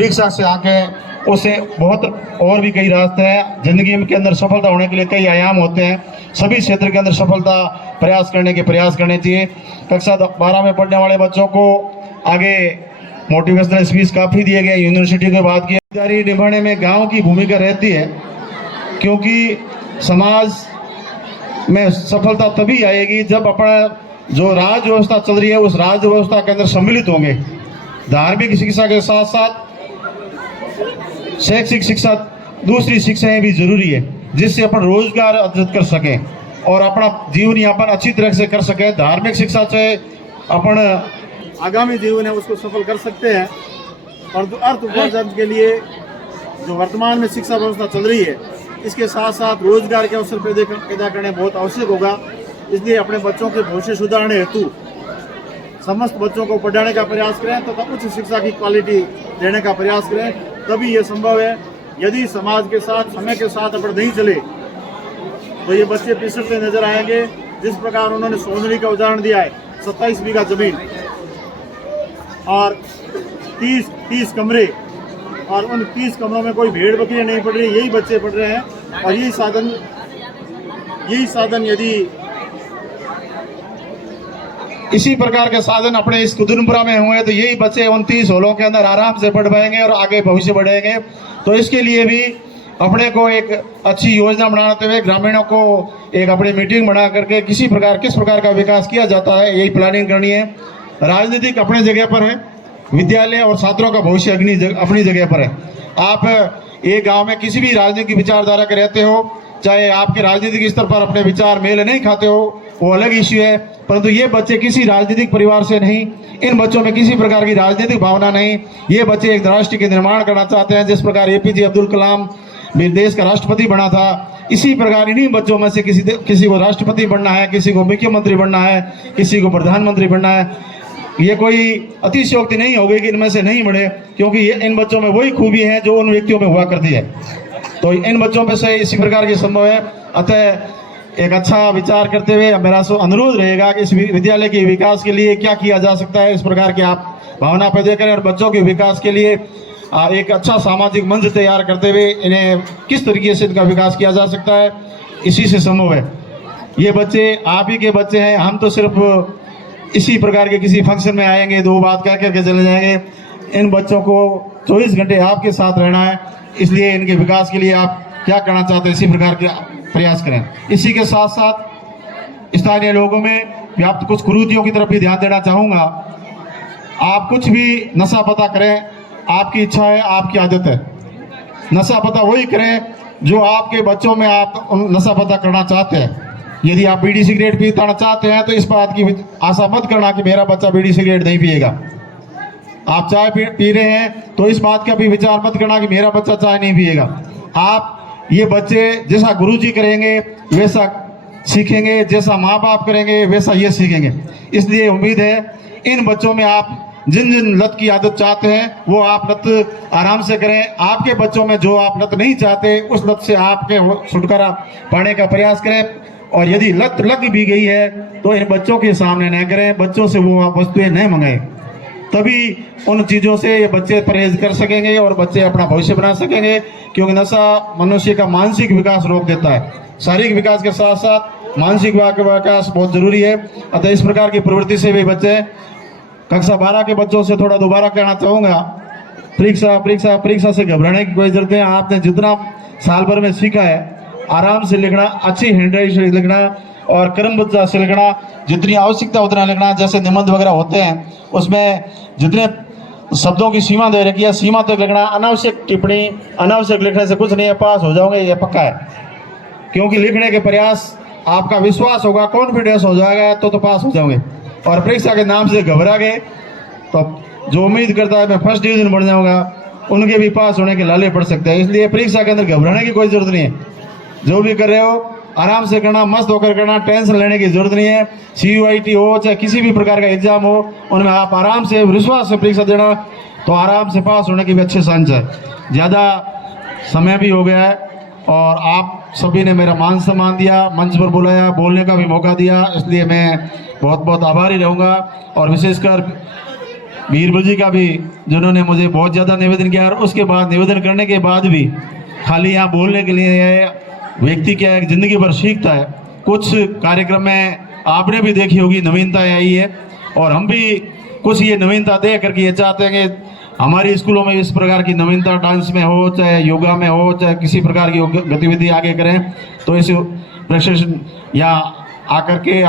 परीक्षा से आके उसे बहुत और भी कई रास्ते हैं। जिंदगी के अंदर सफलता होने के लिए कई आयाम होते हैं, सभी क्षेत्र के अंदर सफलता प्रयास करने चाहिए। कक्षा 12 में पढ़ने वाले बच्चों को आगे मोटिवेशनल स्पीच काफ़ी दिए गए। यूनिवर्सिटी के बाद की जिम्मेदारी निभाने में गाँव की भूमिका रहती है, क्योंकि समाज में सफलता तभी आएगी जब अपना जो राज व्यवस्था चल रही है उस राज व्यवस्था के अंदर सम्मिलित होंगे। धार्मिक शिक्षा के साथ साथ शैक्षिक शिक्षा, दूसरी शिक्षाएं भी जरूरी है, जिससे अपन रोजगार अर्जित कर सकें और अपना जीवन यापन अच्छी तरह से कर सकें। धार्मिक शिक्षा से अपन आगामी जीवन है उसको सफल कर सकते हैं। और अर्थ उपार्जन के लिए जो वर्तमान में शिक्षा व्यवस्था चल रही है, इसके साथ साथ रोजगार के अवसर पैदा करने बहुत आवश्यक होगा। इसलिए अपने बच्चों के भविष्य सुधारने हेतु समस्त बच्चों को पढ़ाने का प्रयास करें तथा उच्च शिक्षा की क्वालिटी देने का प्रयास करें, तभी ये संभव है। यदि समाज के साथ, समय के साथ अपन नहीं चले तो ये बच्चे पिछड़ते नजर आएंगे। जिस प्रकार उन्होंने सोनरी का उदाहरण दिया है, 27 बीघा जमीन और 30 कमरे, और उन 30 कमरों में कोई भेड़ बकरियां नहीं पड़ रही, यही बच्चे पढ़ रहे हैं। और यही साधन यदि इसी प्रकार के साधन अपने इस कुदुनपुरा में हुए तो यही बच्चे 29 हॉलों के अंदर आराम से पढ़ पाएंगे और आगे भविष्य बढ़ेंगे। तो इसके लिए भी अपने को एक अच्छी योजना बनाते हुए ग्रामीणों को एक अपनी मीटिंग बना करके किस प्रकार का विकास किया जाता है, यही प्लानिंग करनी है। राजनीतिक अपने जगह पर है, विद्यालय और छात्रों का भविष्य अपनी जगह पर है। आप एक गांव में किसी भी राजनीतिक विचारधारा के रहते हो, चाहे आपके राजनीतिक स्तर पर अपने विचार मेल नहीं खाते हो, वो अलग इश्यू है, परंतु ये बच्चे किसी राजनीतिक परिवार से नहीं, इन बच्चों में किसी प्रकार की राजनीतिक भावना नहीं। ये बच्चे एक राष्ट्र के निर्माण करना चाहते हैं। जिस प्रकार APJ अब्दुल कलाम देश का राष्ट्रपति बना था, इसी प्रकार इन्हीं बच्चों में से किसी को राष्ट्रपति बनना है, किसी को मुख्यमंत्री बनना है, किसी को प्रधानमंत्री बनना है। ये कोई अतिशयोक्ति नहीं होगी कि इनमें से नहीं बने, क्योंकि इन बच्चों में वही खूबी है जो उन व्यक्तियों में हुआ करती है। तो इन बच्चों में से इसी प्रकार की संभव है। अतः एक अच्छा विचार करते हुए मेरा अनुरोध रहेगा कि इस विद्यालय के विकास के लिए क्या किया जा सकता है, इस प्रकार की आप भावना पैदा करें और बच्चों के विकास के लिए एक अच्छा सामाजिक मंच तैयार करते हुए इन्हें किस तरीके से इनका विकास किया जा सकता है, इसी से संभव है। ये बच्चे आप ही के बच्चे हैं, हम तो सिर्फ इसी प्रकार के किसी फंक्शन में आएंगे, दो बात कह करके चले जाएंगे। इन बच्चों को 24 घंटे आपके साथ रहना है, इसलिए इनके विकास के लिए आप क्या करना चाहते हैं, इसी प्रकार के प्रयास करें। इसी के साथ साथ स्थानीय लोगों में व्याप्त कुछ कुरीतियों की तरफ भी ध्यान देना चाहूँगा। आप कुछ भी नशा पता करें, आपकी इच्छा है, आपकी आदत है। नशा पता वही करें जो आपके बच्चों में आप नशा पता करना चाहते हैं। यदि आप बीड़ी सिगरेट पीना चाहते हैं तो इस बात की आशा मत करना कि मेरा बच्चा बीड़ी सिगरेट नहीं पिएगा। आप चाय पी रहे हैं तो इस बात का भी विचार मत करना कि मेरा बच्चा चाय नहीं पिएगा। आप ये बच्चे जैसा गुरुजी करेंगे वैसा सीखेंगे, जैसा माँ बाप करेंगे वैसा ये सीखेंगे। इसलिए उम्मीद है इन बच्चों में आप जिन लत की आदत चाहते हैं वो आप लत आराम से करें। आपके बच्चों में जो आप लत नहीं चाहते उस लत से आपके छुटकारा पाने का प्रयास करें। और यदि लत लग भी गई है तो इन बच्चों के सामने न करें, बच्चों से वो आप वस्तुएं न मंगाएं, तभी उन चीज़ों से ये बच्चे परहेज कर सकेंगे और बच्चे अपना भविष्य बना सकेंगे। क्योंकि नशा मनुष्य का मानसिक विकास रोक देता है। शारीरिक विकास के साथ साथ मानसिक विकास बहुत जरूरी है। अतः इस प्रकार की प्रवृत्ति से भी बच्चे, कक्षा 12 के बच्चों से थोड़ा दोबारा कहना चाहूँगा, परीक्षा से घबराने की कोई जरूरत है। आपने जितना साल भर में सीखा है, आराम से लिखना, अच्छी हैंडराइटिंग से लिखना और क्रमबद्ध से लिखना, जितनी आवश्यकता उतना लिखना। जैसे निबंध वगैरह होते हैं उसमें जितने शब्दों की सीमा दे रखी है, सीमा तक लिखना। अनावश्यक टिप्पणी, अनावश्यक लिखने से कुछ नहीं है, पास हो जाओगे ये पक्का है। क्योंकि लिखने के प्रयास आपका विश्वास होगा, कॉन्फिडेंस हो जाएगा तो पास हो जाओगे। और परीक्षा के नाम से घबरा गए तो जो उम्मीद करता है मैं फर्स्ट डिवीजन बढ़ जाऊँगा, उनके भी पास होने के लाले पड़ सकते हैं। इसलिए परीक्षा के अंदर घबराने की कोई जरूरत नहीं है। जो भी कर रहे हो आराम से करना, मस्त होकर करना, टेंशन लेने की जरूरत नहीं है। CUIT हो चाहे किसी भी प्रकार का एग्जाम हो, उनमें आप आराम से विश्वास से परीक्षा देना तो आराम से पास होने की भी अच्छे चांस है। ज़्यादा समय भी हो गया है और आप सभी ने मेरा मान सम्मान दिया, मंच पर बुलाया, बोलने का भी मौका दिया, इसलिए मैं बहुत बहुत आभारी रहूँगा। और विशेषकर बीरबल जी का भी, जिन्होंने मुझे बहुत ज़्यादा निवेदन किया, और उसके बाद निवेदन करने के बाद भी खाली यहाँ बोलने के लिए व्यक्ति क्या है, ज़िंदगी भर सीखता है। कुछ कार्यक्रम में आपने भी देखी होगी नवीनताएं आई है, और हम भी कुछ ये नवीनता दे करके ये चाहते हैं कि हमारी स्कूलों में इस प्रकार की नवीनता, डांस में हो, चाहे योगा में हो, चाहे किसी प्रकार की गतिविधि आगे करें। तो इस प्रशिक्षण या आकर के